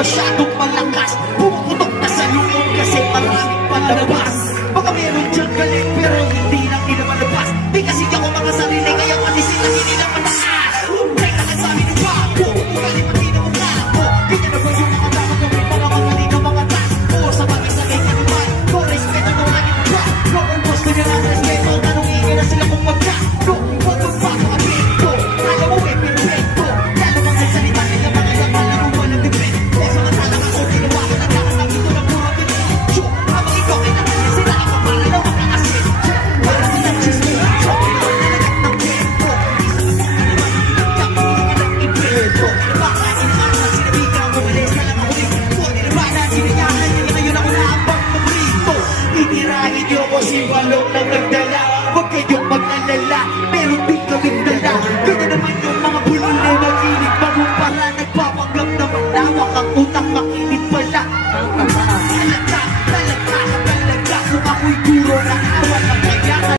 masyadong malakas. Pumuputok na sa loob kasi maraming palabas. Baka meron dyan galing pero hindi lang inamalabas. Di kasi ako mga sarili kaya pati sila hindi na mataas. Break na sabi ng papo, ugali pati na mong kapo. Di niya na ba yung mga dapat gawin para magaling ang mga tapo. Sa bagay-sagay ka naman, no respeto no lagi mo ba. No ang gusto niya na respeto, tanongin na sila kung magkasto. Huwag magpapakabito, kaya mo eh perfecto. Lalo mga salita nila mga yaman na walang dependo. Sa matalang ako ginawa ko nagkakasang ito na puro pinito. Habang ikaw ay naman sila ako para na makakasin. Para silang chisme, so pinalagat ng tempo. Isa ka sa mga naman, hindi lang kapag hindi ka ng invento. Baka sinabi ka, umalis na lang ako rin. Kung nilabana, sinayahan niya ngayon ako na habang paborito. Itirahin niyo ko si Balong na nagdala. Huwag kayong mag-alala, meron din kaming dala. Kaya naman yung mga bulol na nagilig bagong para nagpapanggap na malawak ang utak makinig pala. Talaga, talaga, talaga, kung ako'y guro